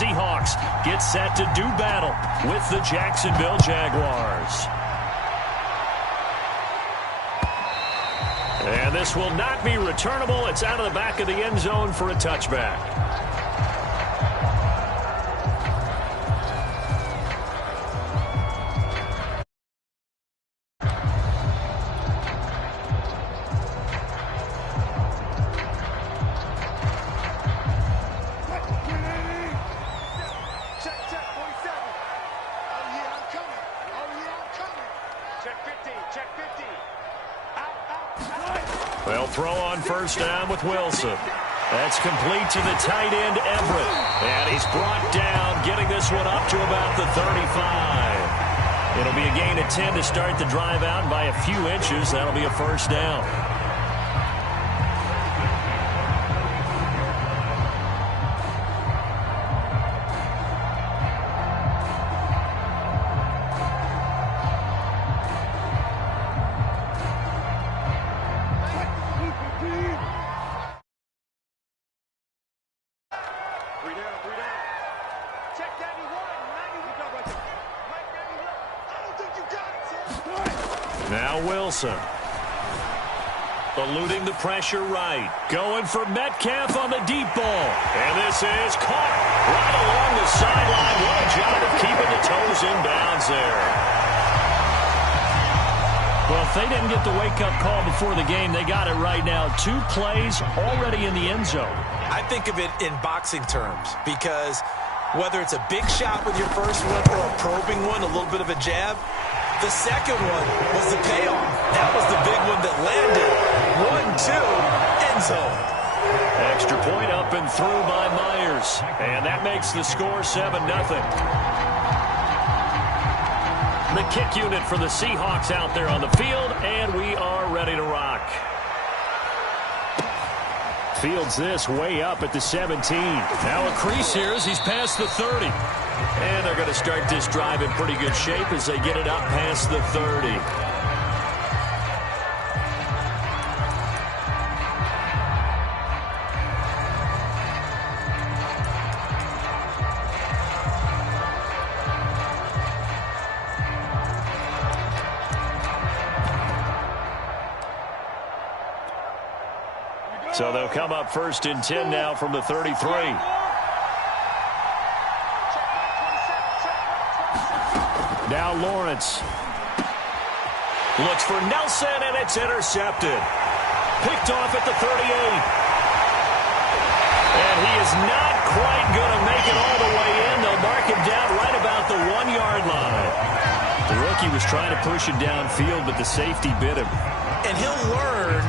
Seahawks get set to do battle with the Jacksonville Jaguars. And this will not be returnable. It's out of the back of the end zone for a touchback. They'll throw on first down with Wilson. That's complete to the tight end, Everett. And he's brought down, getting this one up to about the 35. It'll be a gain of 10 to start the drive out by a few inches. That'll be a first down. Now Wilson. Eluding the pressure right. Going for Metcalf on the deep ball. And this is caught right along the sideline. What a job of keeping the toes in bounds there. Well, if they didn't get the wake-up call before the game, they got it right now. 2 plays already in the end zone. I think of it in boxing terms because whether it's a big shot with your first one or a probing one, a little bit of a jab, the second one was the payoff. That was the big one that landed. 1-2, end zone. Extra point up and through by Myers. And that makes the score 7-0. The kick unit for the Seahawks out there on the field, and we are ready to rock. Fields this way up at the 17. Now a crease here as he's past the 30. And they're going to start this drive in pretty good shape as they get it up past the 30. So they'll come up 1st and 10 now from the 33. Now Lawrence. Looks for Nelson, and it's intercepted. Picked off at the 38. And he is not quite going to make it all the way in. They'll mark him down right about the 1-yard line. The rookie was trying to push him downfield, but the safety bit him. And he'll learn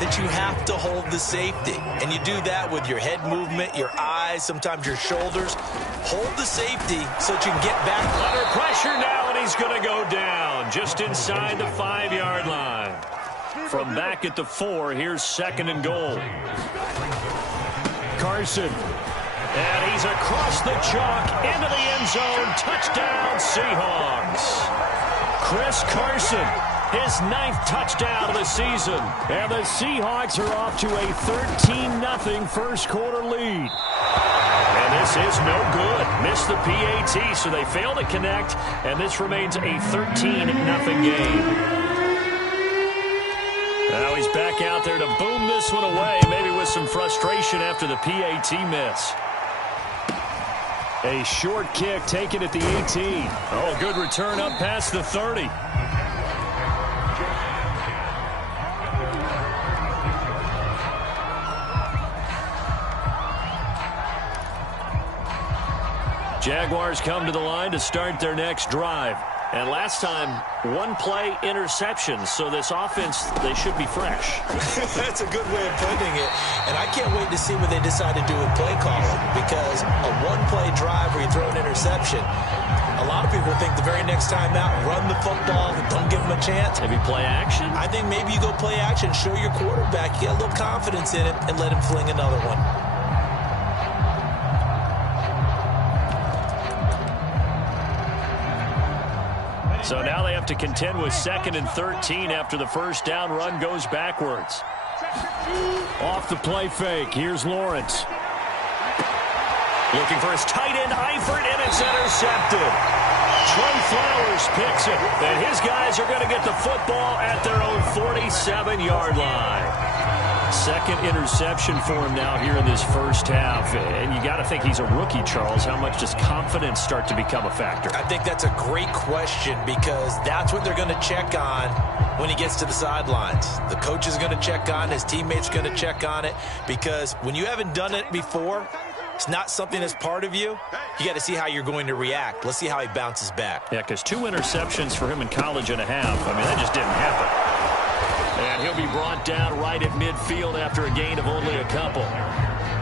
that you have to hold the safety. And you do that with your head movement, your eyes, sometimes your shoulders. Hold the safety so that you can get back. Under pressure now, and he's going to go down just inside the 5-yard line. From back at the 4, here's 2nd and goal. Carson. And he's across the chalk into the end zone. Touchdown, Seahawks. Chris Carson. His 9th touchdown of the season. And the Seahawks are off to a 13-0 first quarter lead. And this is no good. Missed the PAT, so they fail to connect. And this remains a 13-0 game. Now he's back out there to boom this one away, maybe with some frustration after the PAT miss. A short kick taken at the 18. Oh, good return up past the 30. Jaguars come to the line to start their next drive. And last time, 1-play interception. So this offense, they should be fresh. That's a good way of putting it. And I can't wait to see what they decide to do with play calling. Because a 1-play drive where you throw an interception, a lot of people think the very next time out, run the football, don't give them a chance. Maybe play action? I think maybe you go play action, show your quarterback, get a little confidence in it, and let him fling another one. So now they have to contend with 2nd and 13 after the first down run goes backwards. Off the play fake. Here's Lawrence. Looking for his tight end, Eifert, and it's intercepted. Trey Flowers picks it, and his guys are going to get the football at their own 47-yard line. Second interception for him now here in this first half. And you got to think he's a rookie, Charles. How much does confidence start to become a factor? I think that's a great question because that's what they're going to check on when he gets to the sidelines. The coach is going to check on, his teammates are going to check on it, because when you haven't done it before, it's not something that's part of you. You got to see how you're going to react. Let's see how he bounces back. Yeah, because 2 interceptions for him in college and a half. I mean, that just didn't happen. And he'll be brought down right at midfield after a gain of only a couple.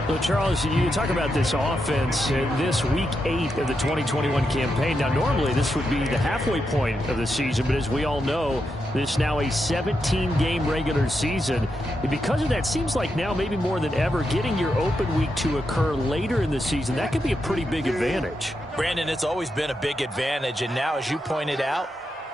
Well, Charles, you talk about this offense this week 8 of the 2021 campaign. Now, normally this would be the halfway point of the season, but as we all know, this is now a 17-game regular season. And because of that, seems like now maybe more than ever, getting your open week to occur later in the season, that could be a pretty big advantage. Brandon, it's always been a big advantage, and now, as you pointed out,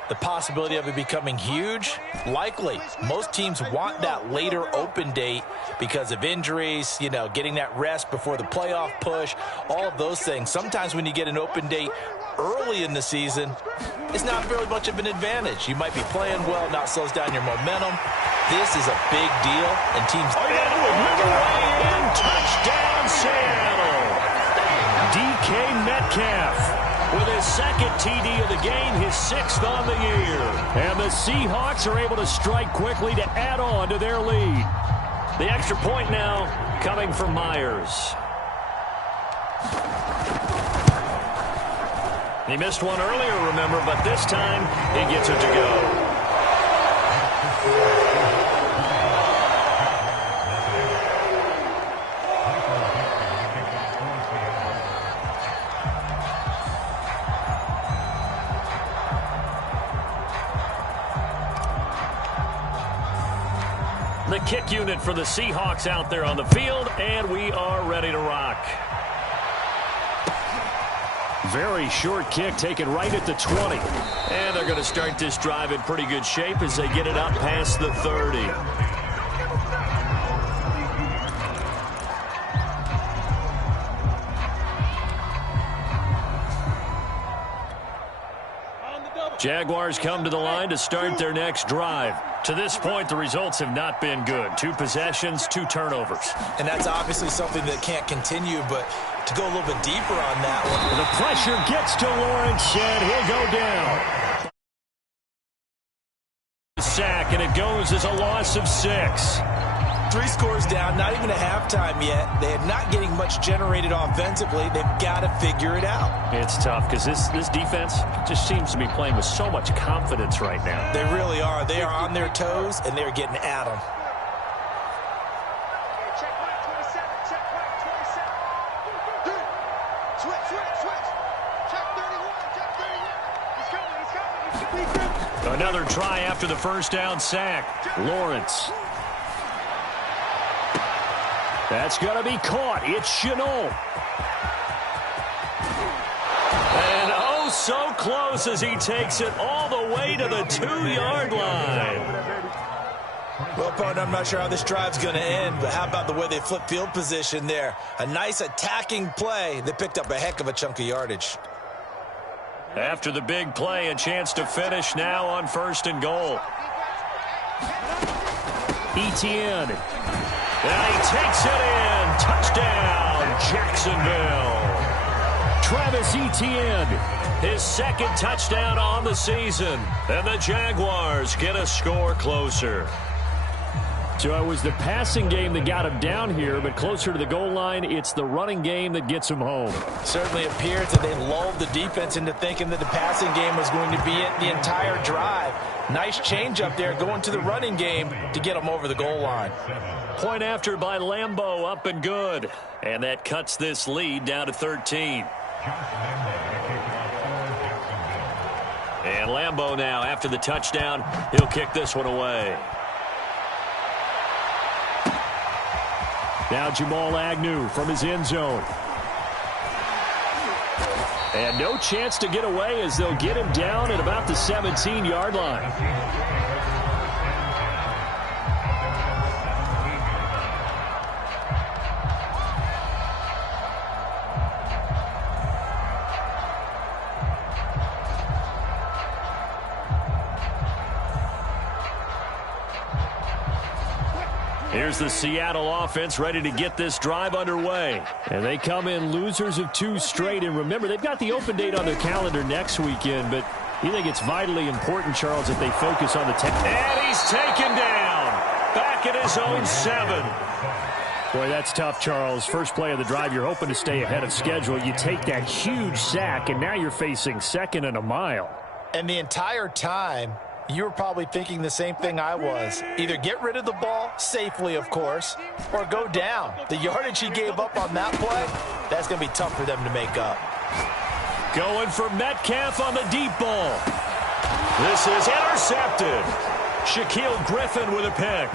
the possibility of it becoming huge, likely. Most teams want that later open date because of injuries, you know, getting that rest before the playoff push, all of those things. Sometimes when you get an open date early in the season, it's not very much of an advantage. You might be playing well, not slows down your momentum. This is a big deal, and teams... Touchdown, Seattle! DK Metcalf with his second TD of the game, his 6th on the year. And the Seahawks are able to strike quickly to add on to their lead. The extra point now coming from Myers. He missed one earlier, remember, but this time he gets it to go. The kick unit for the Seahawks out there on the field, and we are ready to rock. Very short kick taken right at the 20. And they're going to start this drive in pretty good shape as they get it up past the 30. Jaguars come to the line to start their next drive. To this point, the results have not been good. 2 possessions, 2 turnovers. And that's obviously something that can't continue, but to go a little bit deeper on that one. The pressure gets to Lawrence, and he'll go down. Sack, and it goes as a loss of 6. 3 scores down, not even a halftime yet. They're not getting much generated offensively. They've got to figure it out. It's tough because this defense just seems to be playing with so much confidence right now. They really are. They are on their toes, and they're getting at them. Another try after the first down sack. Lawrence. That's going to be caught. It's Chenault. And oh, so close as he takes it all the way to the 2-yard line. Well, partner, I'm not sure how this drive's going to end, but how about the way they flip field position there? A nice attacking play that picked up a heck of a chunk of yardage. After the big play, a chance to finish now on 1st and goal. Etienne. And he takes it in. Touchdown, Jacksonville. Travis Etienne, his 2nd touchdown on the season. And the Jaguars get a score closer. So it was the passing game that got him down here, but closer to the goal line, it's the running game that gets him home. Certainly appears that they lulled the defense into thinking that the passing game was going to be it the entire drive. Nice change up there going to the running game to get them over the goal line. Point after by Lambeau, up and good. And that cuts this lead down to 13. And Lambeau now, after the touchdown, he'll kick this one away. Now Jamal Agnew from his end zone. And no chance to get away as they'll get him down at about the 17-yard line. Here's the Seattle offense ready to get this drive underway. And they come in losers of 2 straight. And remember, they've got the open date on their calendar next weekend, but you think it's vitally important, Charles, that they focus on the And he's taken down. Back at his own 7. Boy, that's tough, Charles. First play of the drive, you're hoping to stay ahead of schedule. You take that huge sack, and now you're facing 2nd and a mile. And the entire time, you were probably thinking the same thing I was. Either get rid of the ball, safely of course, or go down. The yardage he gave up on that play, that's going to be tough for them to make up. Going for Metcalf on the deep ball. This is intercepted. Shaquille Griffin with a pick.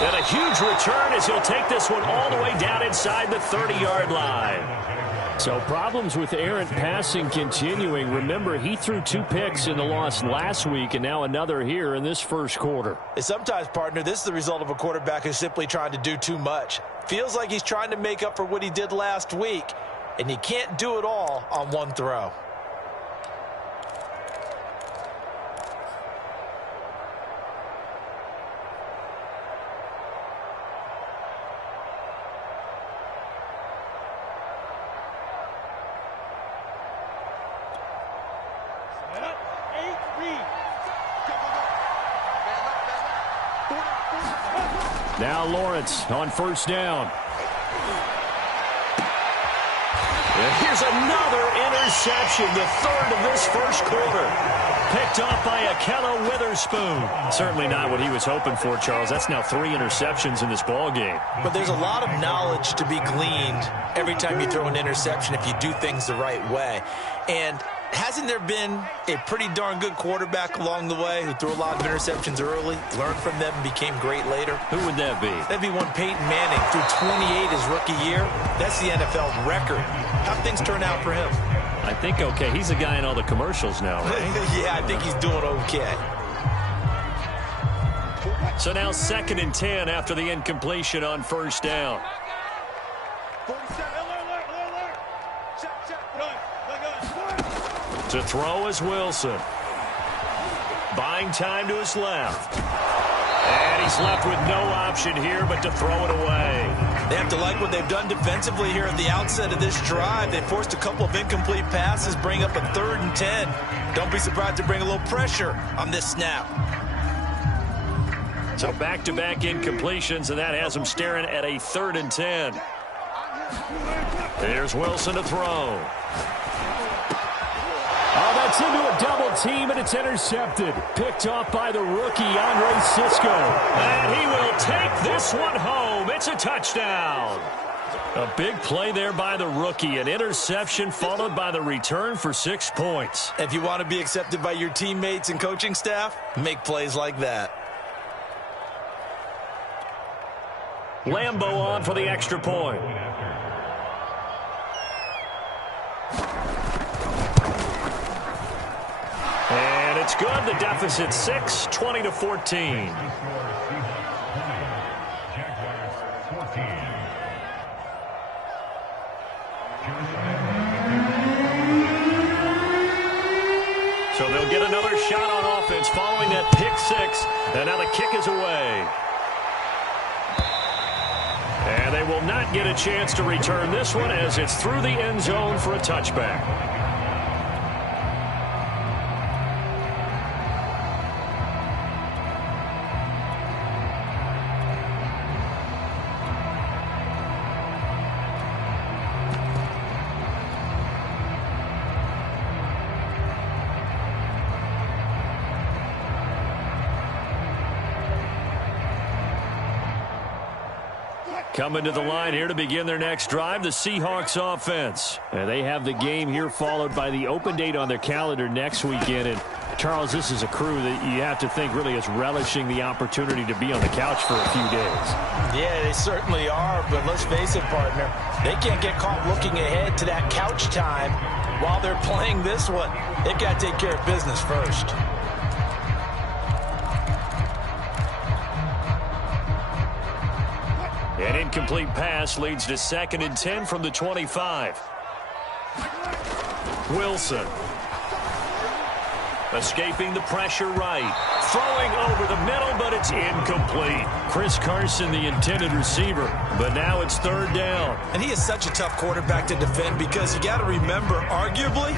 And a huge return as he'll take this one all the way down inside the 30-yard line. So problems with errant passing continuing. Remember, he threw 2 picks in the loss last week and now another here in this first quarter. And sometimes, partner, this is the result of a quarterback who's simply trying to do too much. Feels like he's trying to make up for what he did last week, and he can't do it all on one throw. Now Lawrence on first down. And here's another interception, the 3rd of this first quarter. Picked off by Akello Witherspoon. Certainly not what he was hoping for, Charles. That's now 3 interceptions in this ball game. But there's a lot of knowledge to be gleaned every time you throw an interception if you do things the right way. And hasn't there been a pretty darn good quarterback along the way who threw a lot of interceptions early, learned from them, and became great later? Who would that be? That'd be one Peyton Manning. Threw 28 his rookie year. That's the NFL record. How'd things turn out for him? I think okay. He's the guy in all the commercials now, right? Yeah, I think he's doing okay. So now 2nd and 10 after the incompletion on first down. To throw is Wilson. Buying time to his left. And he's left with no option here but to throw it away. They have to like what they've done defensively here at the outset of this drive. They forced a couple of incomplete passes, bring up a 3rd and 10. Don't be surprised to bring a little pressure on this snap. So back-to-back incompletions, and that has them staring at a 3rd and 10. There's Wilson to throw. Oh, that's into a double team, and it's intercepted. Picked off by the rookie, Andre Cisco. And he will take this one home. It's a touchdown. A big play there by the rookie. An interception followed by the return for 6 points. If you want to be accepted by your teammates and coaching staff, make plays like that. Lambeau on for the extra point. And it's good. The deficit 6, 20-14. So they'll get another shot on offense following that pick 6. And now the kick is away. And they will not get a chance to return this one as it's through the end zone for a touchback. Coming to the line here to begin their next drive, the Seahawks offense. And they have the game here followed by the open date on their calendar next weekend. And Charles, this is a crew that you have to think really is relishing the opportunity to be on the couch for a few days. Yeah, they certainly are, but let's face it, partner. They can't get caught looking ahead to that couch time while they're playing this one. They've got to take care of business first. An incomplete pass leads to 2nd and 10 from the 25. Wilson. Escaping the pressure right. throwing over the middle, but it's incomplete. Chris Carson, the intended receiver, but now it's third down. And he is such a tough quarterback to defend because you got to remember, arguably,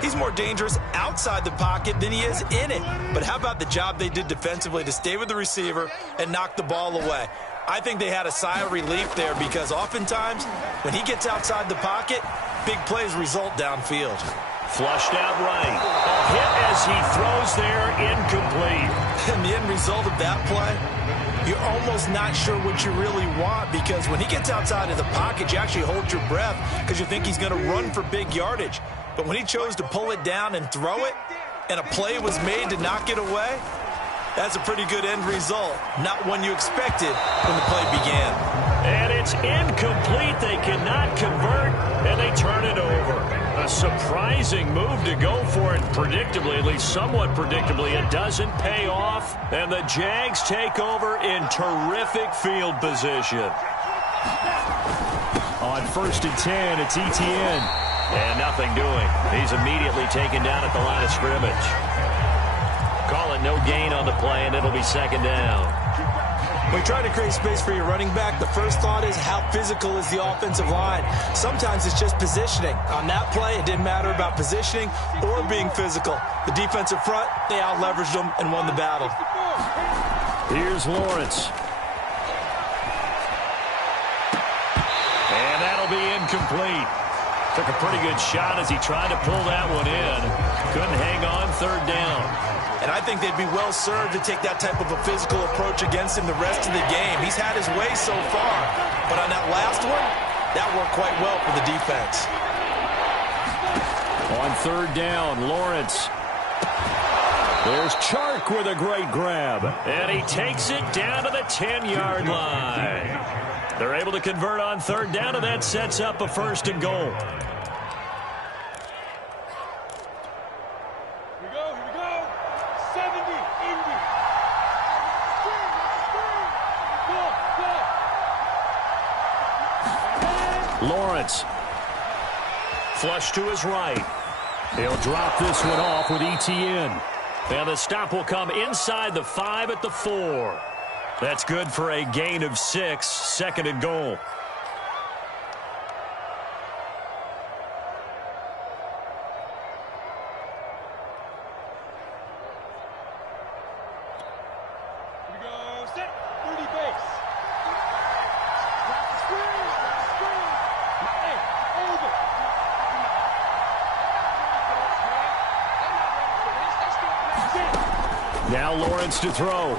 he's more dangerous outside the pocket than he is in it. But how about the job they did defensively to stay with the receiver and knock the ball away? I think they had a sigh of relief there because oftentimes when he gets outside the pocket, big plays result downfield. Flushed out right. A hit as he throws there, incomplete. And the end result of that play, you're almost not sure what you really want because when he gets outside of the pocket, you actually hold your breath because you think he's going to run for big yardage. But when he chose to pull it down and throw it, and a play was made to knock it away, that's a pretty good end result. Not one you expected when the play began. And it's incomplete. They cannot convert, and they turn it over. A surprising move to go for it predictably, at least somewhat predictably. It doesn't pay off, and the Jags take over in terrific field position. On 1st and 10, it's Etienne. And nothing doing. He's immediately taken down at the line of scrimmage. Call it no gain on the play, and it'll be second down. When you try to create space for your running back, the first thought is how physical is the offensive line. Sometimes it's just positioning. On that play, it didn't matter about positioning or being physical. The defensive front, they out-leveraged them and won the battle. Here's Lawrence. And that'll be incomplete. Took a pretty good shot as he tried to pull that one in. Couldn't hang on, third down. And I think they'd be well served to take that type of a physical approach against him the rest of the game. He's had his way so far. But on that last one, that worked quite well for the defense. On third down, Lawrence. There's Chark with a great grab. And he takes it down to the 10-yard line. They're able to convert on third down, and that sets up a 1st and goal. Lawrence. Flush to his right. He'll drop this one off with Etienne. And the stop will come inside the 5 at the 4. That's good for a gain of 6, 2nd and goal. Now Lawrence to throw.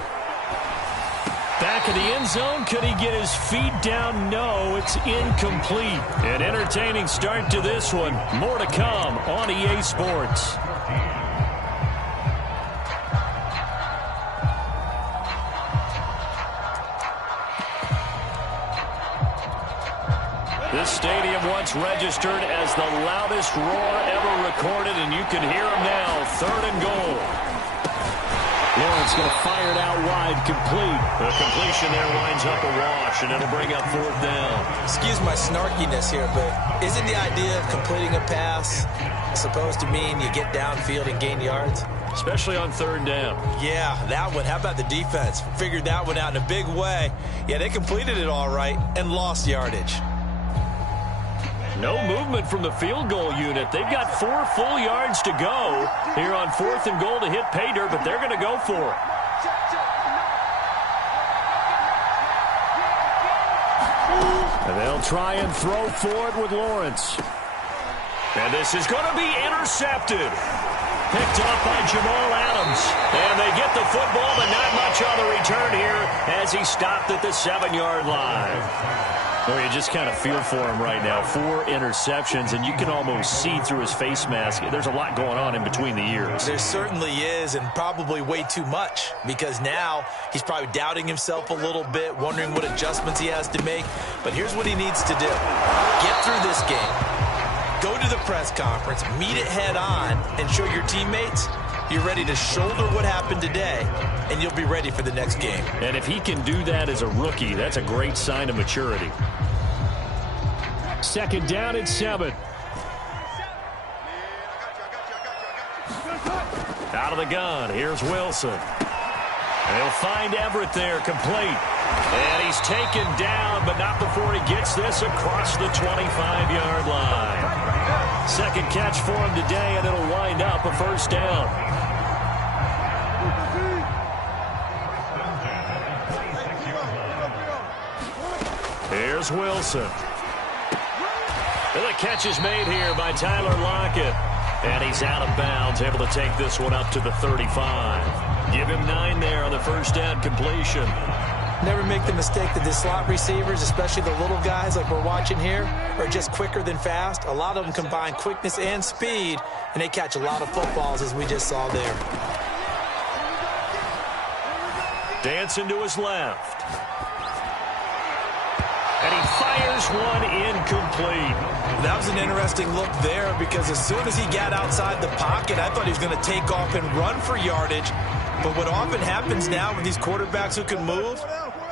Back in the end zone. Could he get his feet down? No, it's incomplete. An entertaining start to this one. More to come on EA Sports. This stadium once registered as the loudest roar ever recorded, and you can hear him now. 3rd and goal. Lawrence going to fire it out wide, complete. The completion there winds up a wash, and it'll bring up 4th down. Excuse my snarkiness here, but isn't the idea of completing a pass supposed to mean you get downfield and gain yards? Especially on 3rd down. Yeah, that one. How about the defense? Figured that one out in a big way. Yeah, they completed it all right and lost yardage. No movement from the field goal unit. They've got 4 full yards to go here on 4th and goal to hit pay dirt, but they're going to go for it. And they'll try and throw for it with Lawrence. And this is going to be intercepted. Picked up by Jamal Adams. And they get the football, but not much on the return here as he stopped at the 7-yard line. Well, you just kind of feel for him right now. 4 interceptions, and you can almost see through his face mask. There's a lot going on in between the ears. There certainly is, and probably way too much, because now he's probably doubting himself a little bit, wondering what adjustments he has to make. But here's what he needs to do. Get through this game. Go to the press conference, meet it head on, and show your teammates you're ready to shoulder what happened today, and you'll be ready for the next game. And if he can do that as a rookie, that's a great sign of maturity. 2nd down and 7. Out of the gun, here's Wilson. They'll find Everett there, complete. And he's taken down, but not before he gets this across the 25-yard line. Second catch for him today, and it'll wind up a first down. Here's Wilson. And the catch is made here by Tyler Lockett. And he's out of bounds, able to take this one up to the 35. Give him 9 there on the first down completion. Never make the mistake that the slot receivers, especially the little guys like we're watching here, are just quicker than fast. A lot of them combine quickness and speed, and they catch a lot of footballs, as we just saw there. Dancing to his left. And he fires one incomplete. That was an interesting look there because as soon as he got outside the pocket, I thought he was going to take off and run for yardage. But what often happens now with these quarterbacks who can move,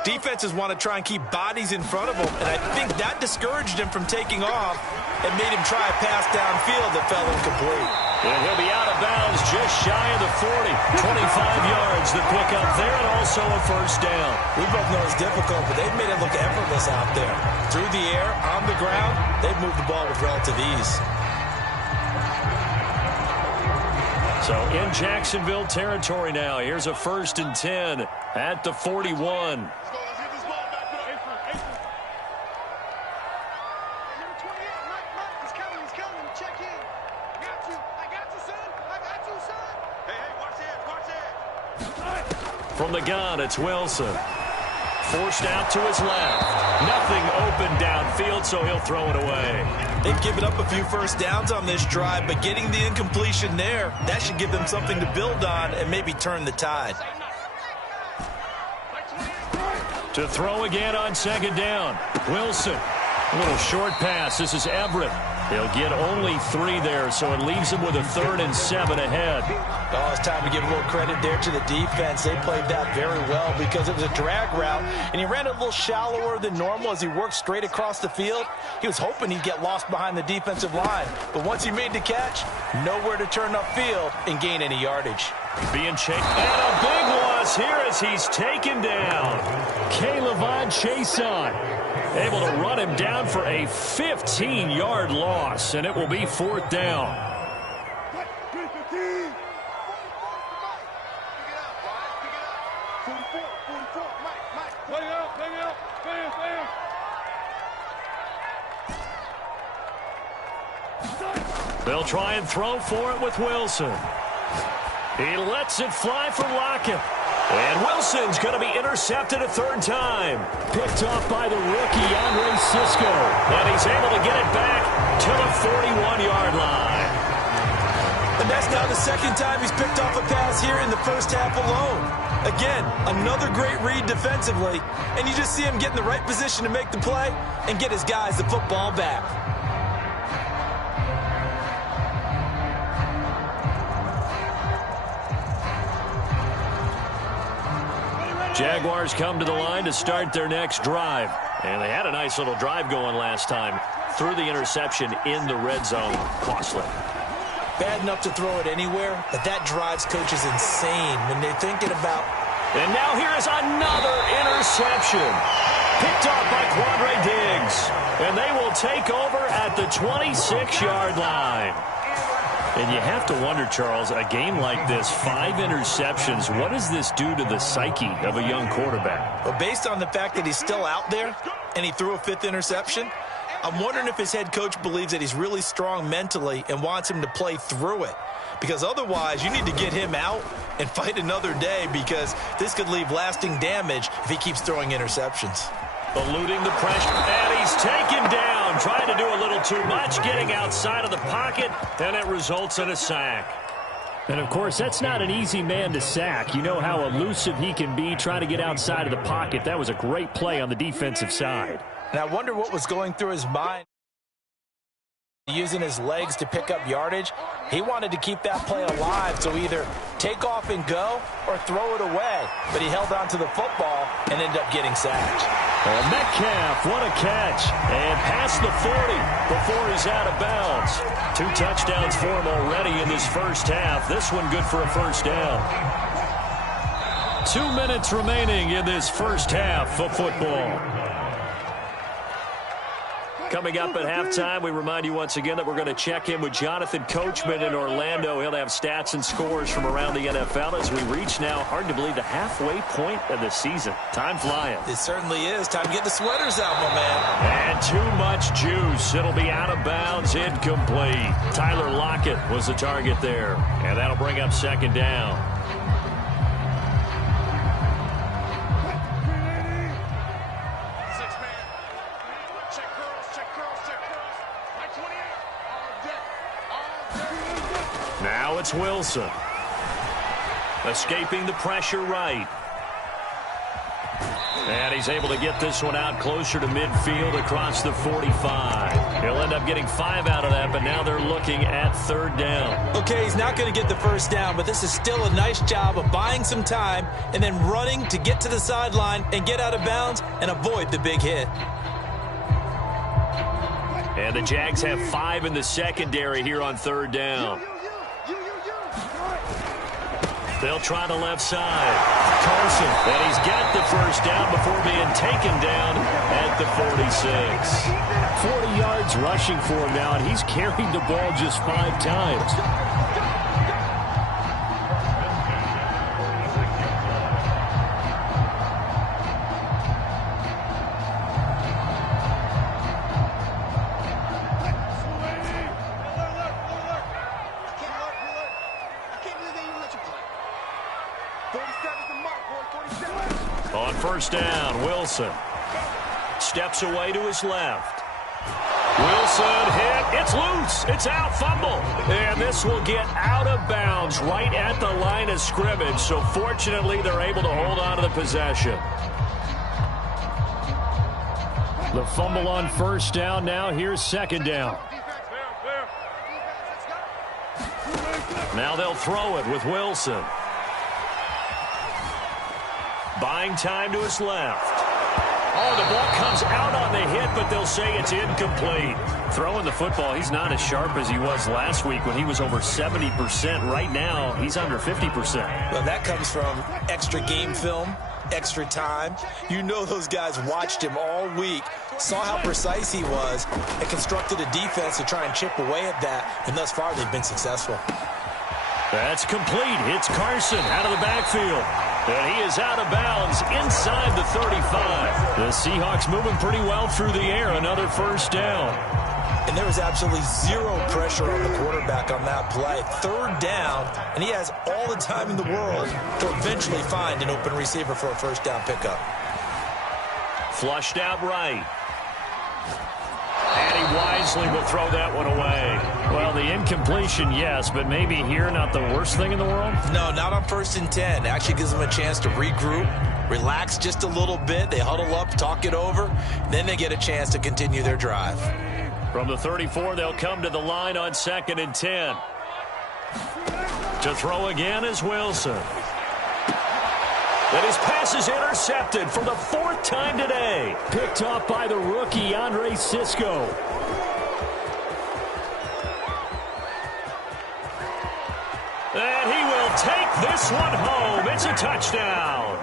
defenses want to try and keep bodies in front of them. And I think that discouraged him from taking off and made him try a pass downfield that fell incomplete. And he'll be out of bounds just shy of the 40. 25 yards, the pick up there, and also a first down. We both know it's difficult, but they've made it look effortless out there. Through the air, on the ground, they've moved the ball with relative ease. So in Jacksonville territory now. Here's a 1st and 10 at the 41. From the gun, it's Wilson. Forced out to his left. Nothing open downfield, so he'll throw it away. They've given up a few first downs on this drive, but getting the incompletion there, that should give them something to build on and maybe turn the tide. To throw again on 2nd down. Wilson. A little short pass. This is Everett. He'll get only 3 there, so it leaves him with a 3rd and 7 ahead. Oh, it's time to give a little credit there to the defense. They played that very well because it was a drag route, and he ran a little shallower than normal as he worked straight across the field. He was hoping he'd get lost behind the defensive line, but once he made the catch, nowhere to turn upfield and gain any yardage. Being chased, and a big loss here as he's taken down. K'Lavon Chason able to run him down for a 15-yard loss, and it will be 4th down. They'll try and throw for it with Wilson. He lets it fly for Lockett. And Wilson's going to be intercepted a 3rd time. Picked off by the rookie, Andre Cisco. And he's able to get it back to the 41-yard line. And that's now the 2nd time he's picked off a pass here in the first half alone. Again, another great read defensively. And you just see him get in the right position to make the play and get his guys the football back. Jaguars come to the line to start their next drive. And they had a nice little drive going last time. Threw the interception in the red zone. Costly. Bad enough to throw it anywhere, but that drives coaches insane when they're thinking about... And now here is another interception. Picked off by Quandre Diggs. And they will take over at the 26-yard line. And you have to wonder, Charles, a game like this, 5 interceptions, what does this do to the psyche of a young quarterback? Well, based on the fact that he's still out there and he threw a 5th interception, I'm wondering if his head coach believes that he's really strong mentally and wants him to play through it. Because otherwise, you need to get him out and fight another day because this could leave lasting damage if he keeps throwing interceptions. Eluding the pressure, and he's taken down, trying to do a little too much, getting outside of the pocket, and it results in a sack. And, of course, that's not an easy man to sack. You know how elusive he can be trying to get outside of the pocket. That was a great play on the defensive side. And I wonder what was going through his mind. Using his legs to pick up yardage, he wanted to keep that play alive, so either take off and go or throw it away. But he held on to the football and ended up getting sacked. And Metcalf, what a catch. And past the 40 before he's out of bounds. 2 touchdowns for him already in this first half. This one good for a first down. 2 minutes remaining in this first half of football. Coming up at halftime, we remind you once again that we're going to check in with Jonathan Coachman in Orlando. He'll have stats and scores from around the NFL as we reach now, hard to believe, the halfway point of the season. Time flying. It certainly is. Time to get the sweaters out, my man. And too much juice. It'll be out of bounds, incomplete. Tyler Lockett was the target there. And that'll bring up second down. Now it's Wilson. Escaping the pressure right. And he's able to get this one out closer to midfield across the 45. He'll end up getting 5 out of that, but now they're looking at third down. Okay, he's not going to get the first down, but this is still a nice job of buying some time and then running to get to the sideline and get out of bounds and avoid the big hit. And the Jags have 5 in the secondary here on third down. They'll try the left side. Carson, and he's got the first down before being taken down at the 46. 40 yards rushing for him now, and he's carried the ball just 5 times. On first down, Wilson steps away to his left. Wilson hit. It's loose. It's out. Fumble. And this will get out of bounds right at the line of scrimmage. So fortunately, they're able to hold on to the possession. The fumble on first down. Now here's second down. Now they'll throw it with Wilson. Buying time to his left. Oh, the ball comes out on the hit, but they'll say it's incomplete. Throwing the football, he's not as sharp as he was last week when he was over 70%. Right now, he's under 50%. Well, that comes from extra game film, extra time. You know those guys watched him all week, saw how precise he was, and constructed a defense to try and chip away at that, and thus far they've been successful. That's complete. It's Carson out of the backfield. And he is out of bounds inside the 35. The Seahawks moving pretty well through the air. Another first down. And there was absolutely zero pressure on the quarterback on that play. Third down, and he has all the time in the world to eventually find an open receiver for a first down pickup. Flushed out right. And he wisely will throw that one away. Well, the incompletion, yes, but maybe here not the worst thing in the world? No, not on 1st and 10. It actually gives them a chance to regroup, relax just a little bit. They huddle up, talk it over. Then they get a chance to continue their drive. From the 34, they'll come to the line on 2nd and 10. To throw again is Wilson. And his pass is intercepted for the 4th time today. Picked off by the rookie, Andre Cisco. And he will take this one home. It's a touchdown.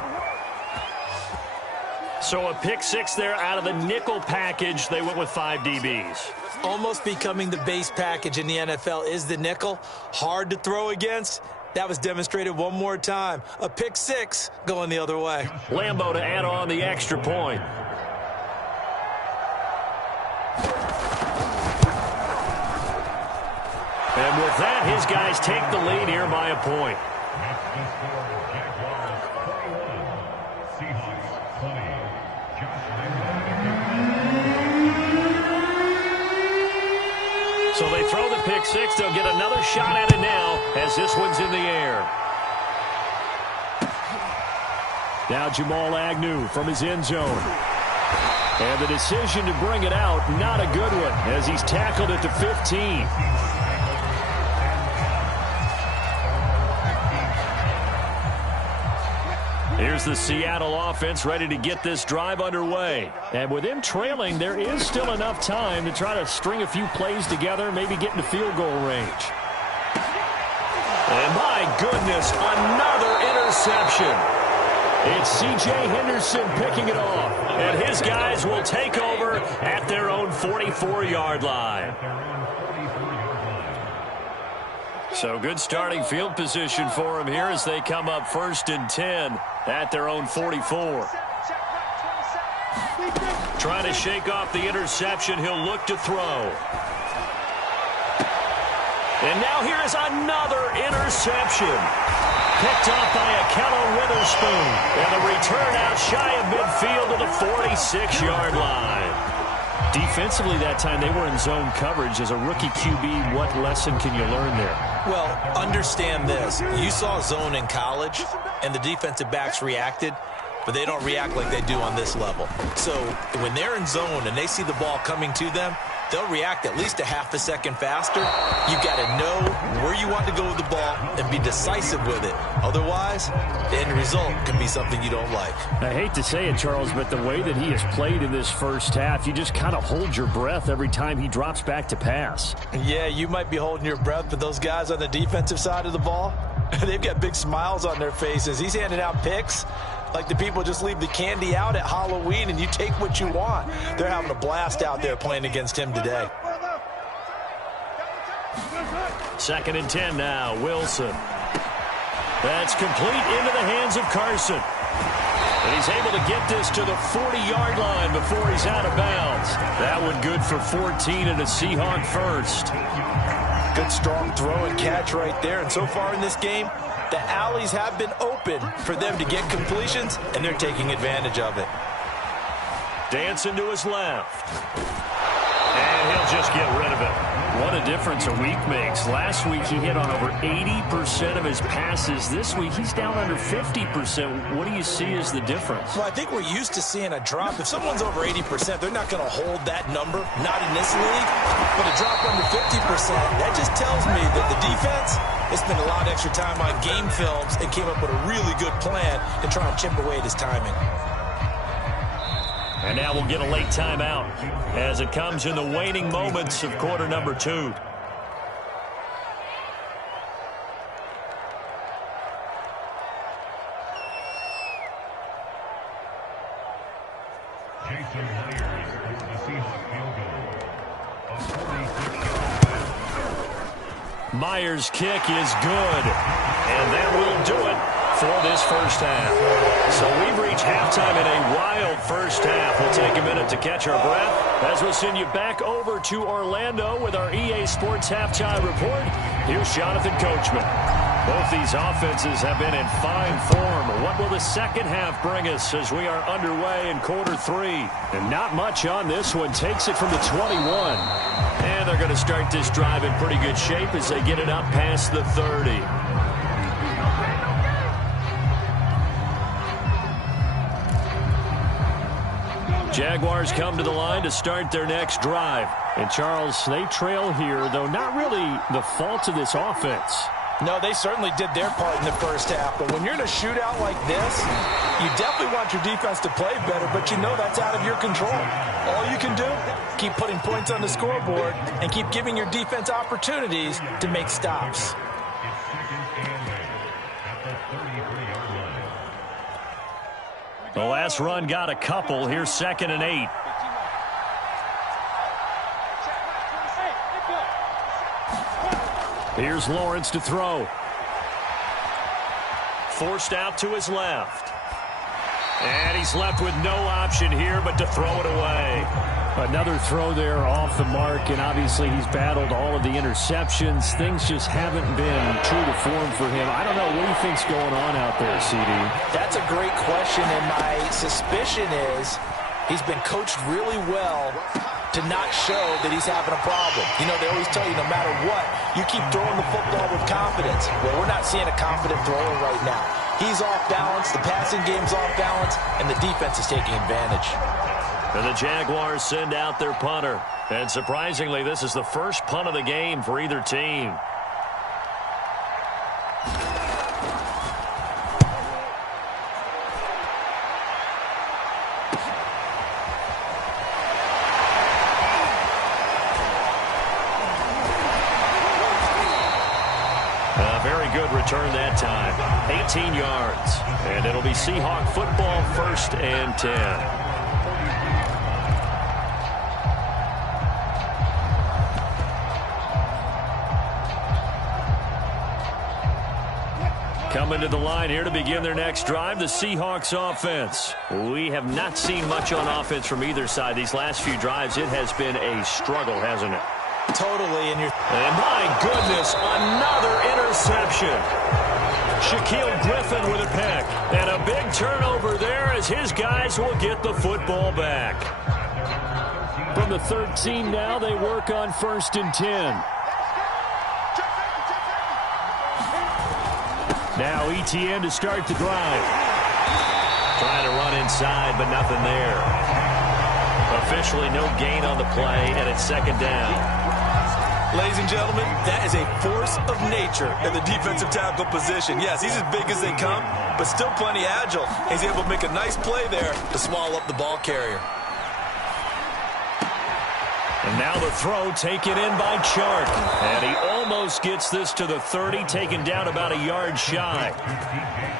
So a pick 6 there out of the nickel package. They went with 5 DBs. Almost becoming the base package in the NFL is the nickel. Hard to throw against. That was demonstrated one more time. A pick 6 going the other way. Lambo to add on the extra point. And with that, his guys take the lead here by a point. So they throw the pick 6. They'll get another shot at it now as this one's in the air. Now Jamal Agnew from his end zone. And the decision to bring it out, not a good one, as he's tackled at the 15. Here's the Seattle offense ready to get this drive underway. And with him trailing, there is still enough time to try to string a few plays together, maybe get into field goal range. And my goodness, another interception. It's C.J. Henderson picking it off. And his guys will take over at their own 44-yard line. So good starting field position for them here as they come up 1st and 10 at their own 44. Trying to shake off the interception. He'll look to throw. And now here is another interception. Picked off by Akello Witherspoon. And the return out shy of midfield to the 46-yard line. Defensively that time, they were in zone coverage. As a rookie QB, what lesson can you learn there? Well, understand this. You saw zone in college, and the defensive backs reacted, but they don't react like they do on this level. So when they're in zone and they see the ball coming to them, they'll react at least a half a second faster. You've got to know where you want to go with the ball and be decisive with it. Otherwise, the end result can be something you don't like. I hate to say it, Charles, but the way that he has played in this first half, you just kind of hold your breath every time he drops back to pass. Yeah, you might be holding your breath, but those guys on the defensive side of the ball, they've got big smiles on their faces. He's handing out picks like the people just leave the candy out at Halloween and you take what you want. They're having a blast out there playing against him today. 2nd and 10 now, Wilson. That's complete into the hands of Carson. And he's able to get this to the 40-yard line before he's out of bounds. That one good for 14 and a Seahawk first. Good strong throw and catch right there. And so far in this game, the alleys have been open for them to get completions, and they're taking advantage of it. Dancing to his left. And he'll just get rid of it. What a difference a week makes. Last week he hit on over 80% of his passes. This week he's down under 50%. What do you see as the difference? Well, I think we're used to seeing a drop. If someone's over 80%, they're not going to hold that number, not in this league. But a drop under 50%, that just tells me that the defense has spent a lot of extra time on game films and came up with a really good plan to try and chip away at his timing. And now we'll get a late timeout as it comes in the waning moments of quarter number 2. Myers' kick is good, and that will do it for this first half. So we've reached halftime in a wild first half. We'll take a minute to catch our breath as we'll send you back over to Orlando with our EA Sports Halftime Report. Here's Jonathan Coachman. Both these offenses have been in fine form. What will the second half bring us as we are underway in quarter 3? And not much on this one. Takes it from the 21. And they're going to start this drive in pretty good shape as they get it up past the 30. Jaguars come to the line to start their next drive. And, Charles, they trail here, though not really the fault of this offense. No, they certainly did their part in the first half. But when you're in a shootout like this, you definitely want your defense to play better, but you know that's out of your control. All you can do, keep putting points on the scoreboard and keep giving your defense opportunities to make stops. The last run got a couple. Here's 2nd and 8. Here's Lawrence to throw. Forced out to his left. And he's left with no option here but to throw it away. Another throw there off the mark, and obviously he's battled all of the interceptions. Things just haven't been true to form for him. I don't know. What do you think's going on out there, CD? That's a great question, and my suspicion is he's been coached really well to not show that he's having a problem. You know, they always tell you no matter what, you keep throwing the football with confidence. Well, we're not seeing a confident thrower right now. He's off balance, the passing game's off balance, and the defense is taking advantage. And the Jaguars send out their punter. And surprisingly, this is the first punt of the game for either team. a good return that time. 18 yards. And it'll be Seahawk football, 1st and 10. Coming to the line here to begin their next drive, the Seahawks offense. We have not seen much on offense from either side. These last few drives, it has been a struggle, hasn't it? Totally. And my goodness, another interception. Shaquille Griffin with a pick. And a big turnover there as his guys will get the football back. From the 13 now, they work on 1st and 10. Now ETN to start the drive. Trying to run inside, but nothing there. Officially no gain on the play, and it's 2nd down. Ladies and gentlemen, that is a force of nature in the defensive tackle position. Yes, he's as big as they come, but still plenty agile. He's able to make a nice play there to swallow up the ball carrier. And now the throw taken in by Chark. And he almost gets this to the 30, taken down about a yard shy.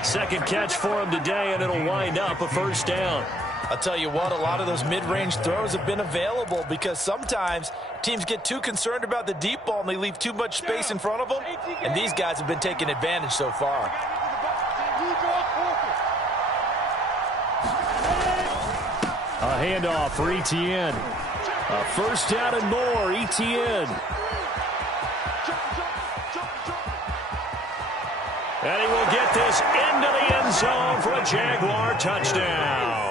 2nd catch for him today, and it'll wind up a 1st down. I'll tell you what, a lot of those mid-range throws have been available because sometimes teams get too concerned about the deep ball and they leave too much space in front of them, and these guys have been taking advantage so far. A handoff for ETN. A 1st down and more, ETN. And he will get this into the end zone for a Jaguar touchdown.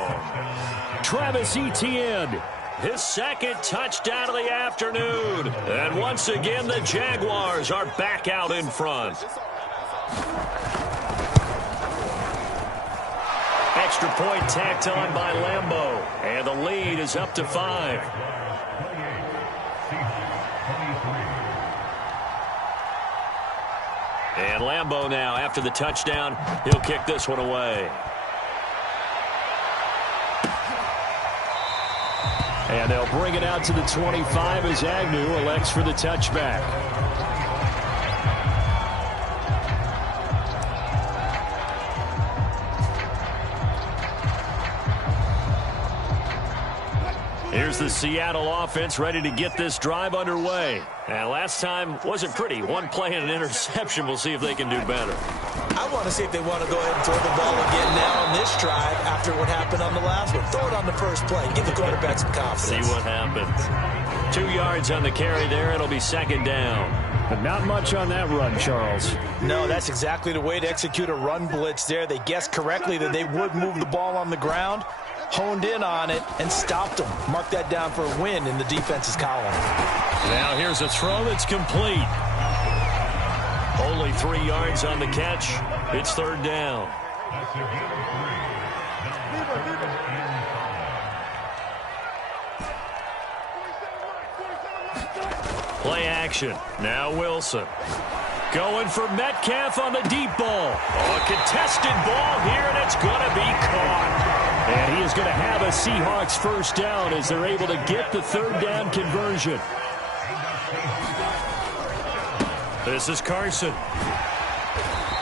Travis Etienne, his 2nd touchdown of the afternoon. And once again, the Jaguars are back out in front. Extra point tacked on by Lambeau. And the lead is up to 5. And Lambeau now, after the touchdown, he'll kick this one away. And they'll bring it out to the 25 as Agnew elects for the touchback. Here's the Seattle offense ready to get this drive underway. And last time wasn't pretty. One play and an interception. We'll see if they can do better. I want to see if they want to go ahead and throw the ball again now on this drive after what happened on the last one. Throw it on the first play. Give the quarterback some confidence. See what happens. 2 yards on the carry there. It'll be 2nd down. But not much on that run, Charles. No, that's exactly the way to execute a run blitz there. They guessed correctly that they would move the ball on the ground, honed in on it, and stopped them. Mark that down for a win in the defense's column. Now here's a throw that's complete. Only 3 yards on the catch. It's 3rd down. Play action. Now Wilson. Going for Metcalf on the deep ball. A contested ball here, and it's going to be caught. And he is going to have a Seahawks 1st down as they're able to get the 3rd down conversion. This is Carson.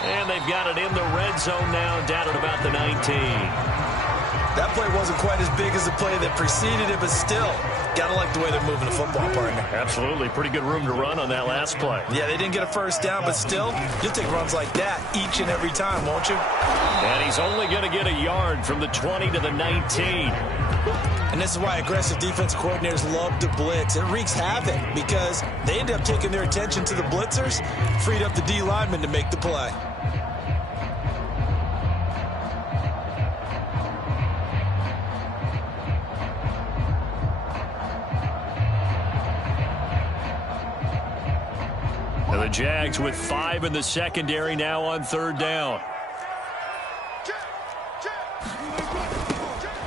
And they've got it in the red zone now, down at about the 19. That play wasn't quite as big as the play that preceded it, but still, got to like the way they're moving the football, partner. Absolutely. Pretty good room to run on that last play. Yeah, they didn't get a 1st down, but still, you'll take runs like that each and every time, won't you? And he's only going to get a yard from the 20 to the 19. And this is why aggressive defense coordinators love to blitz. It wreaks havoc because they end up taking their attention to the blitzers, freed up the D lineman to make the play. And the Jags with 5 in the secondary now on 3rd down.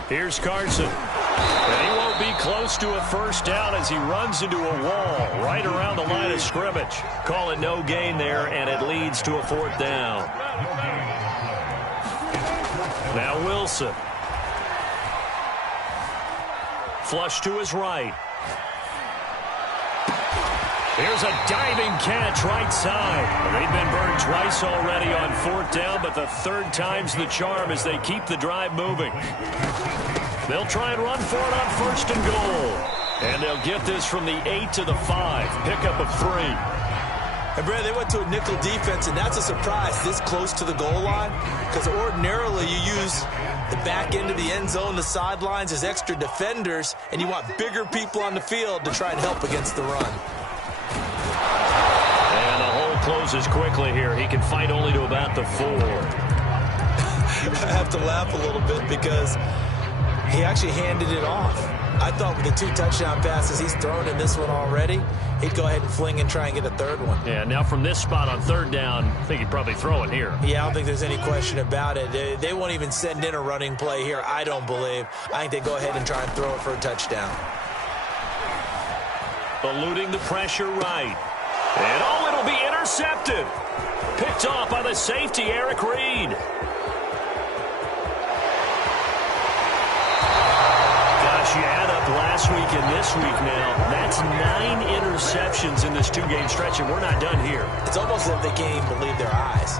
Here's Carson. And he won't be close to a 1st down as he runs into a wall right around the line of scrimmage. Call it no gain there, and it leads to a 4th down. Now Wilson. Flush to his right. Here's a diving catch right side. They've been burned twice already on fourth down, but the third time's the charm as they keep the drive moving. They'll try and run for it on first and goal. And they'll get this from the 8 to the 5. Pickup of 3. And, Brad, they went to a nickel defense, and that's a surprise this close to the goal line because ordinarily you use the back end of the end zone, the sidelines as extra defenders, and you want bigger people on the field to try and help against the run. And the hole closes quickly here. He can fight only to about the 4. I have to laugh a little bit because he actually handed it off. I thought with the 2 touchdown passes he's thrown in this one already, he'd go ahead and fling and try and get a third one. Yeah, now from this spot on third down, I think he'd probably throw it here. Yeah, I don't think there's any question about it. They won't even send in a running play here, I don't believe. I think they go ahead and try and throw it for a touchdown. Eluding the pressure right. And, it'll be intercepted. Picked off by the safety, Eric Reed. Gosh, you add up last week and this week now. That's 9 interceptions in this 2-game stretch, and we're not done here. It's almost as if they can't even believe their eyes.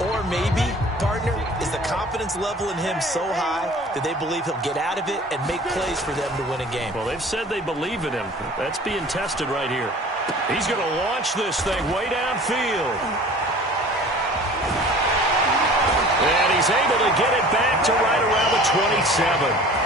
Or maybe, partner, is the confidence level in him so high that they believe he'll get out of it and make plays for them to win a game. Well, they've said they believe in him. That's being tested right here. He's going to launch this thing way downfield. And he's able to get it back to right around the 27.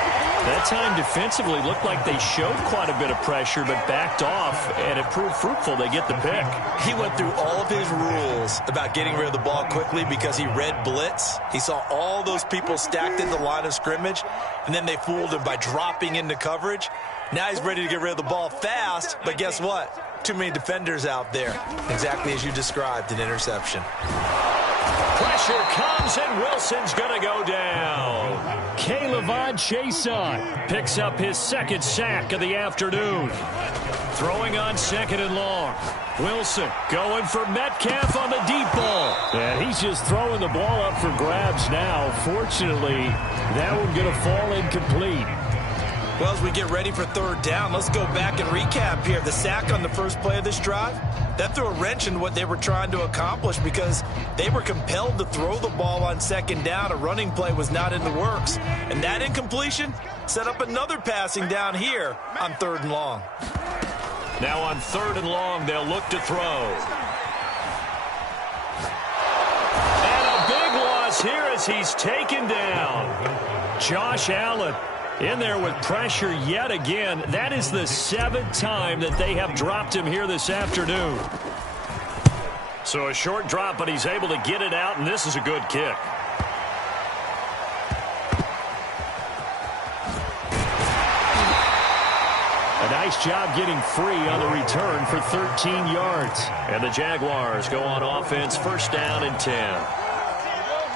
That time defensively looked like they showed quite a bit of pressure but backed off, and it proved fruitful. They get the pick. He went through all of his rules about getting rid of the ball quickly because he read blitz. He saw all those people stacked in the line of scrimmage, and then they fooled him by dropping into coverage. Now he's ready to get rid of the ball fast, but guess what? Too many defenders out there. Exactly as you described, an interception. Pressure comes, and Wilson's going to go down. K'Lavon Chason picks up his second sack of the afternoon. Throwing on second and long. Wilson going for Metcalf on the deep ball. And he's just throwing the ball up for grabs now. Fortunately, that one going to fall incomplete. Well, as we get ready for third down, let's go back and recap here. The sack on the first play of this drive, that threw a wrench in what they were trying to accomplish because they were compelled to throw the ball on second down. A running play was not in the works. And that incompletion set up another passing down here on third and long. Now on third and long, they'll look to throw. And a big loss here as he's taken down. Josh Allen in there with pressure yet again. That is the 7th time that they have dropped him here this afternoon. So a short drop, but he's able to get it out, and this is a good kick. A nice job getting free on the return for 13 yards. And the Jaguars go on offense, first down and 10.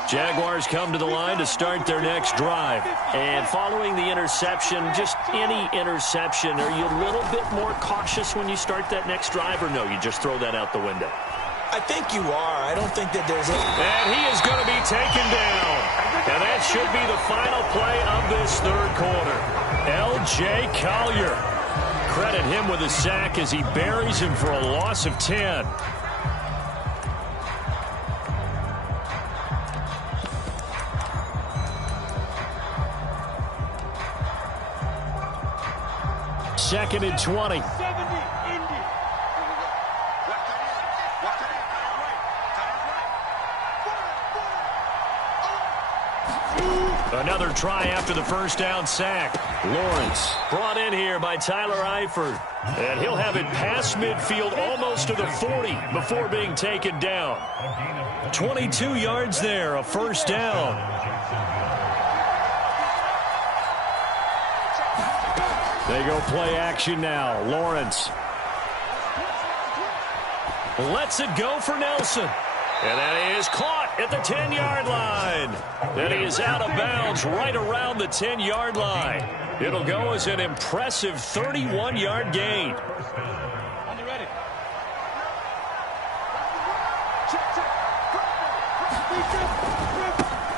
Jaguars come to the line to start their next drive. And following the interception, just any interception, are you a little bit more cautious when you start that next drive, or no, you just throw that out the window? I think you are. I don't think that there's any. And he is going to be taken down. And that should be the final play of this third quarter. L.J. Collier. Credit him with a sack as he buries him for a loss of 10. Second and 20. Another try after the first down sack. Lawrence brought in here by Tyler Eifert. And he'll have it past midfield almost to the 40 before being taken down. 22 yards there, a first down. They go play action now. Lawrence lets it go for Nelson. And that is caught at the 10-yard line. And he is out of bounds right around the 10-yard line. It'll go as an impressive 31-yard gain.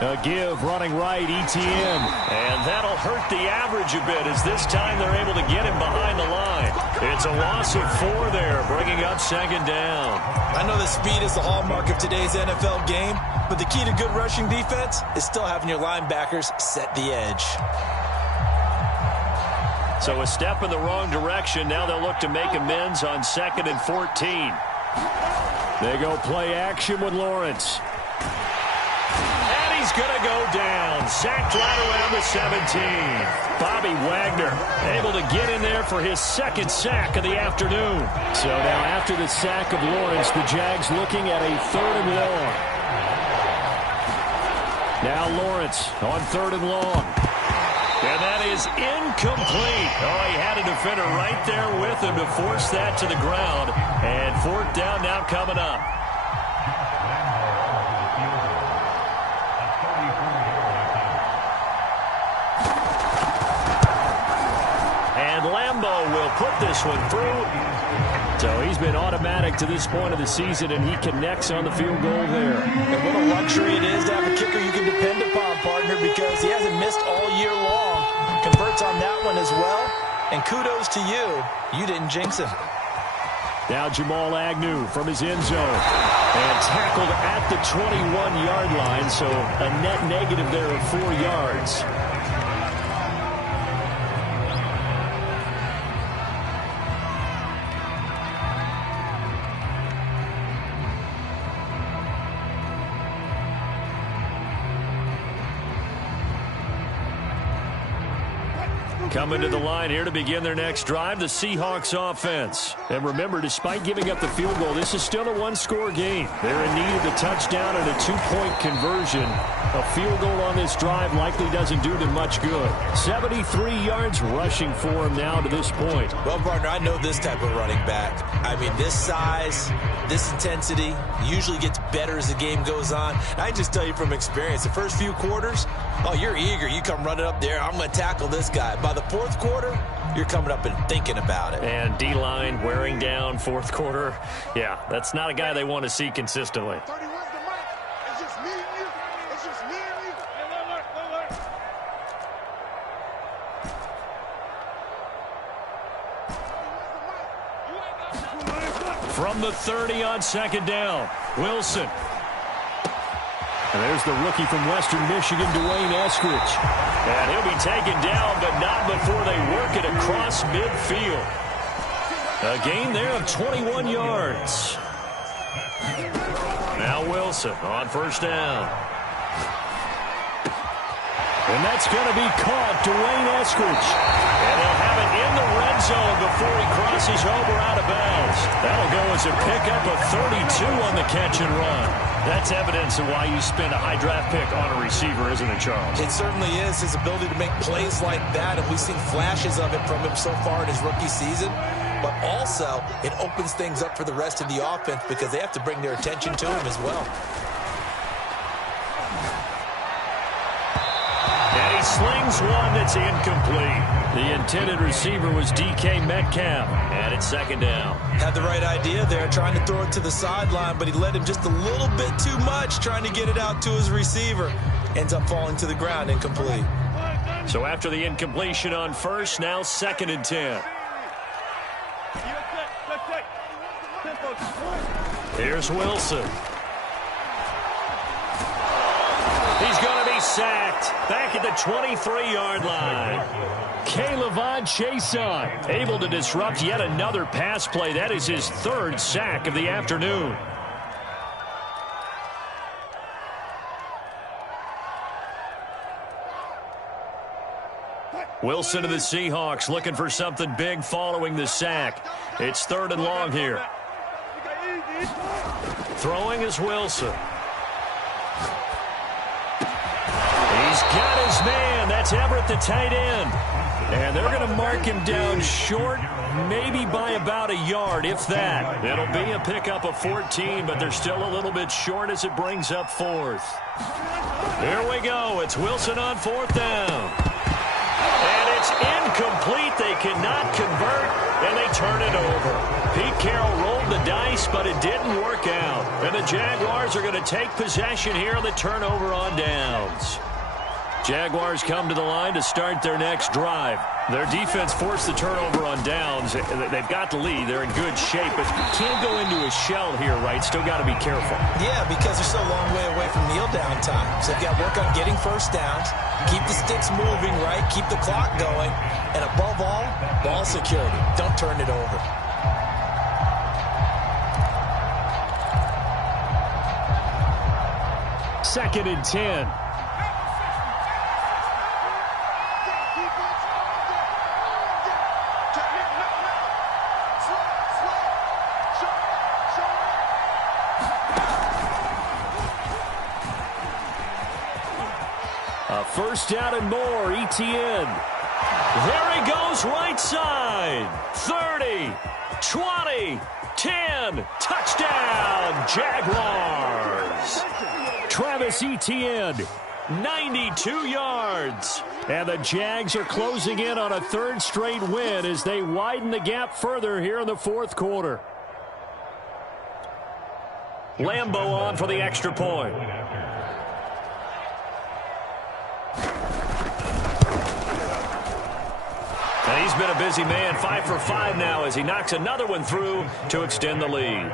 A give running right, ETN. And that'll hurt the average a bit as this time they're able to get him behind the line. It's a loss of 4 there, bringing up second down. I know that speed is the hallmark of today's NFL game, but the key to good rushing defense is still having your linebackers set the edge. So a step in the wrong direction. Now they'll look to make amends on 2nd and 14. They go play action with Lawrence. And he's going to go down. Sacked right around the 17. Bobby Wagner able to get in there for his 2nd sack of the afternoon. So now after the sack of Lawrence, the Jags looking at a 3rd and long. Now Lawrence on 3rd and long. And that is incomplete. Oh, he had a defender right there with him to force that to the ground. And 4th down now coming up. And Lambeau will put this one through. So he's been automatic to this point of the season, and he connects on the field goal there. And what a luxury it is to have a kicker you can depend upon, partner, because he hasn't missed all year long. Converts on that one as well. And kudos to you. You didn't jinx him. Now Jamal Agnew from his end zone. And tackled at the 21-yard line, so a net negative there of 4 yards. Coming to the line here to begin their next drive, the Seahawks offense. And remember, despite giving up the field goal, this is still a 1-score game. They're in need of the touchdown and a 2-point conversion. A field goal on this drive likely doesn't do them much good. 73 yards rushing for him now to this point. Well, partner, I know this type of running back. I mean, this size, this intensity usually gets better as the game goes on. And I just tell you from experience, the first few quarters, oh, you're eager. You come running up there. I'm going to tackle this guy. By the 4th quarter, you're coming up and thinking about it. And D-line wearing down 4th quarter. Yeah, that's not a guy they want to see consistently. From the 30 on 2nd down, Wilson. And there's the rookie from Western Michigan, Dwayne Eskridge. And he'll be taken down, but not before they work it across midfield. A gain there of 21 yards. Now Wilson on 1st down. And that's going to be caught, Dwayne Eskridge. And they'll have it in the red zone before he crosses over out of bounds. That'll go as a pickup of 32 on the catch and run. That's evidence of why you spend a high draft pick on a receiver, isn't it, Charles? It certainly is. His ability to make plays like that, and we've seen flashes of it from him so far in his rookie season. But also, it opens things up for the rest of the offense because they have to bring their attention to him as well. And he slings one that's incomplete. The intended receiver was DK Metcalf, and it's 2nd down. Had the right idea there, trying to throw it to the sideline, but he led him just a little bit too much, trying to get it out to his receiver. Ends up falling to the ground, incomplete. So after the incompletion on 1st, now 2nd and 10. Here's Wilson. He's going to be sacked back at the 23-yard line. K'Lavon Chaisson able to disrupt yet another pass play. That is his 3rd sack of the afternoon. Wilson to the Seahawks looking for something big following the sack. It's 3rd and long here. Throwing is Wilson. He's got his man. That's Everett, the tight end. And they're going to mark him down short, maybe by about a yard, if that. It'll be a pickup of 14, but they're still a little bit short as it brings up 4th. Here we go. It's Wilson on 4th down. And it's incomplete. They cannot convert, and they turn it over. Pete Carroll rolled the dice, but it didn't work out. And the Jaguars are going to take possession here on the turnover on downs. Jaguars come to the line to start their next drive. Their defense forced the turnover on downs. They've got the lead. They're in good shape, but can't go into a shell here, right? Still got to be careful. Yeah, because they're still a long way away from kneel down time. So they've got to work on getting first downs, keep the sticks moving, right? Keep the clock going. And above all, ball security. Don't turn it over. Second and 10. First down and more, ETN. There he goes, right side. 30, 20, 10. Touchdown, Jaguars. Travis Etienne, 92 yards. And the Jags are closing in on a third straight win as they widen the gap further here in the fourth quarter. Lambeau on for the extra point. And he's been a busy man, 5 for 5 now as he knocks another one through to extend the lead.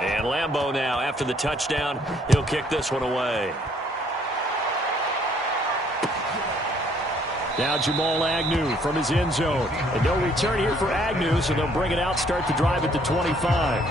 And Lambeau now, after the touchdown, he'll kick this one away. Now Jamal Agnew from his end zone. And no return here for Agnew, so they'll bring it out, start the drive at the 25.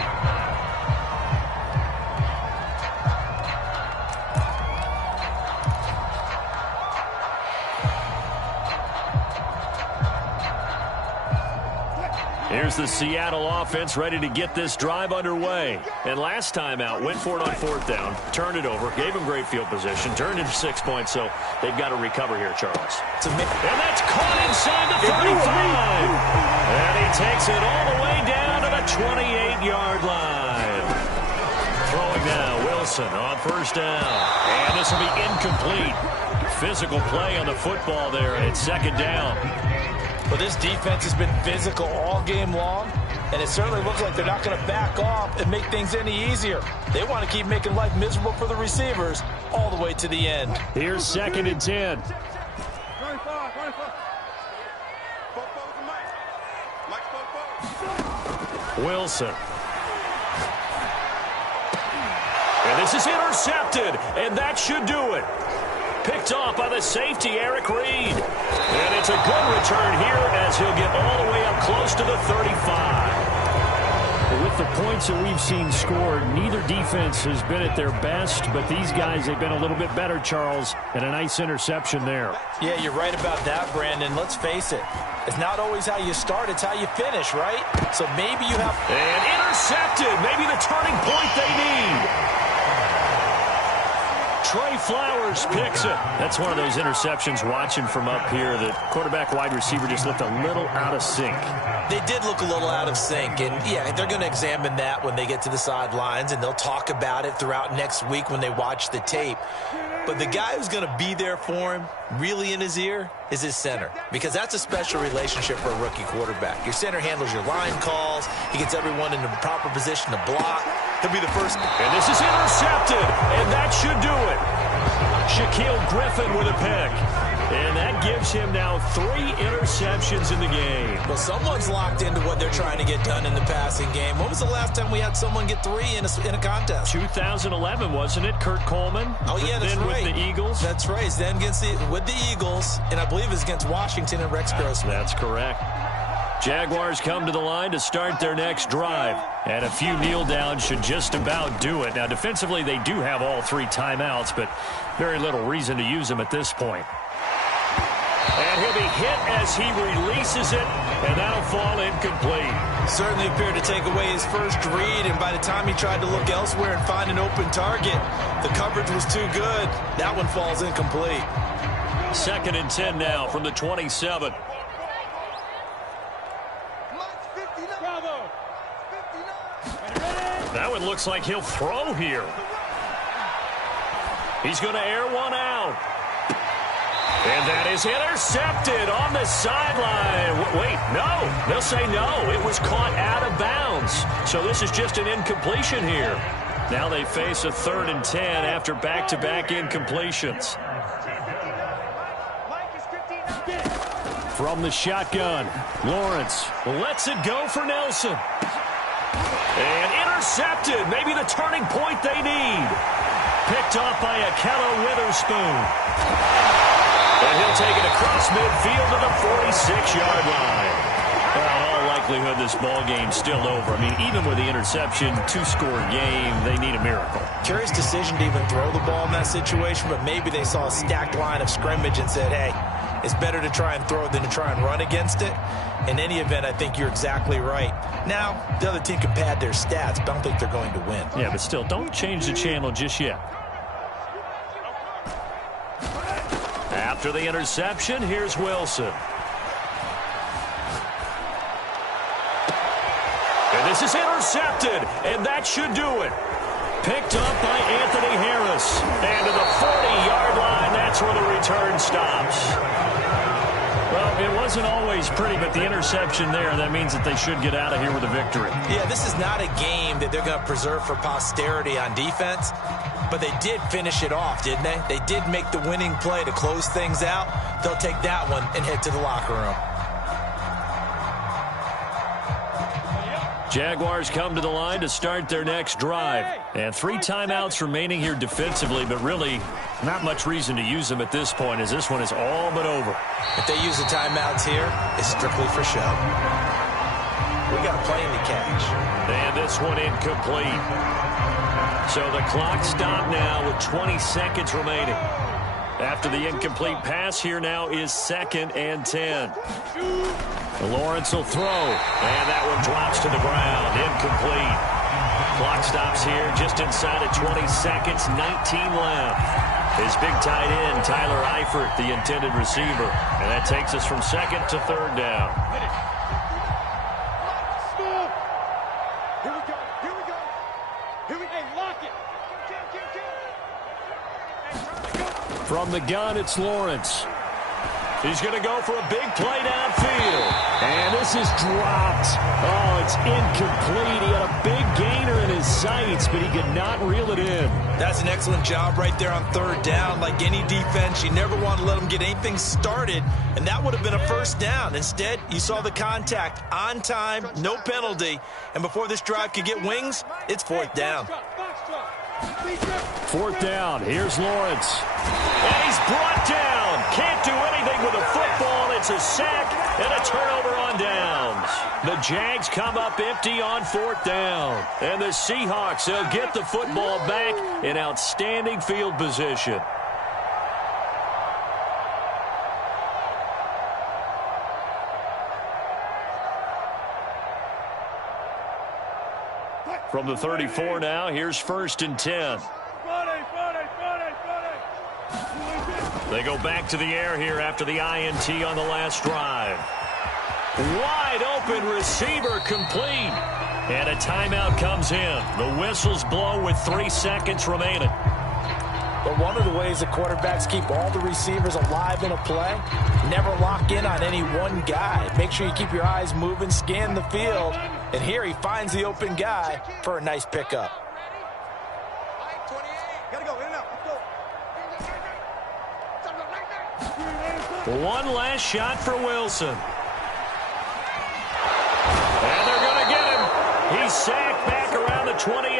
Here's the Seattle offense ready to get this drive underway. And last time out, went for it on fourth down, turned it over, gave him great field position, turned into 6 points, so they've got to recover here, Charles. And that's caught inside the 35. And he takes it all the way down to the 28-yard line. Throwing now, Wilson on first down. And this will be incomplete. Physical play on the football there, and it's second down. Well, this defense has been physical all game long, and it certainly looks like they're not going to back off and make things any easier. They want to keep making life miserable for the receivers all the way to the end. Here's second and 10. Wilson. And this is intercepted, and that should do it. Picked off by the safety, Eric Reed. And it's a good return here as he'll get all the way up close to the 35. With the points that we've seen scored, neither defense has been at their best, but these guys, they've been a little bit better, Charles, and a nice interception there. Yeah, you're right about that, Brandon. Let's face it. It's not always how you start, it's how you finish, right? So maybe you have... And intercepted. Maybe the turning point they need. Trey Flowers picks it. That's one of those interceptions watching from up here. The quarterback wide receiver just looked a little out of sync. They did look a little out of sync. And, yeah, they're going to examine that when they get to the sidelines, and they'll talk about it throughout next week when they watch the tape. But the guy who's going to be there for him, really in his ear, is his center. Because that's a special relationship for a rookie quarterback. Your center handles your line calls. He gets everyone in the proper position to block. He'll be the first. And this is intercepted. And that should do it. Shaquille Griffin with a pick. And that gives him now 3 interceptions in the game. Well, someone's locked into what they're trying to get done in the passing game. When was the last time we had someone get 3 in a contest? 2011, wasn't it? Kurt Coleman. Oh, yeah, that's then right. With the Eagles. That's right. Then with the Eagles, and I believe it's against Washington and Rex Grossman. That's correct. Jaguars come to the line to start their next drive. And a few kneel downs should just about do it. Now, defensively, they do have all 3 timeouts, but very little reason to use them at this point. And he'll be hit as he releases it, and that'll fall incomplete. Certainly appeared to take away his first read, and by the time he tried to look elsewhere and find an open target, the coverage was too good. That one falls incomplete. 2nd and 10 now from the 27. That one looks like he'll throw here. He's going to air one out. And that is intercepted on the sideline. Wait, no. They'll say no. It was caught out of bounds. So this is just an incompletion here. Now they face a 3rd and 10 after back-to-back incompletions. From the shotgun, Lawrence lets it go for Nelson. And intercepted. Maybe the turning point they need. Picked off by Akello Witherspoon. And he'll take it across midfield to the 46-yard line. Well, in all likelihood, this ball game's still over. I mean, even with the interception, 2-score game, they need a miracle. Curious decision to even throw the ball in that situation, but maybe they saw a stacked line of scrimmage and said, hey, it's better to try and throw than to try and run against it. In any event, I think you're exactly right. Now, the other team can pad their stats, but I don't think they're going to win. Yeah, but still, don't change the channel just yet. After the interception, here's Wilson. And this is intercepted, and that should do it. Picked up by Anthony Harris. And to the 40-yard line, that's where the return stops. Well, it wasn't always pretty, but the interception there, that means that they should get out of here with a victory. Yeah, this is not a game that they're going to preserve for posterity on defense, but they did finish it off, didn't they? They did make the winning play to close things out. They'll take that one and head to the locker room. Jaguars come to the line to start their next drive. And 3 timeouts remaining here defensively, but really not much reason to use them at this point, as this one is all but over. If they use the timeouts here, it's strictly for show. We got a plane to catch. And this one incomplete. So the clock stopped now with 20 seconds remaining. After the incomplete pass, here now is 2nd and 10. Lawrence will throw, and that one drops to the ground, incomplete. Clock stops here just inside of 20 seconds, 19 left. His big tight end, Tyler Eifert, the intended receiver. And that takes us from 2nd to 3rd down. From the gun, it's Lawrence. He's going to go for a big play downfield. And this is dropped. Oh, it's incomplete. He had a big gainer in his sights, but he could not reel it in. That's an excellent job right there on 3rd down. Like any defense, you never want to let them get anything started, and that would have been a 1st down. Instead, you saw the contact on time, no penalty, and before this drive could get wings, it's 4th down. 4th down. Here's Lawrence. And he's brought down. Can't do anything with a football. It's a sack and a turnover on downs. The Jags come up empty on 4th down. And the Seahawks, they'll get the football back in outstanding field position. From the 34 now, here's 1st and 10. They go back to the air here after the INT on the last drive. Wide open receiver complete. And a timeout comes in. The whistles blow with 3 seconds remaining. But one of the ways that quarterbacks keep all the receivers alive in a play, never lock in on any one guy. Make sure you keep your eyes moving, scan the field. And here he finds the open guy for a nice pickup. One last shot for Wilson. And they're going to get him. He's sacked back around the 20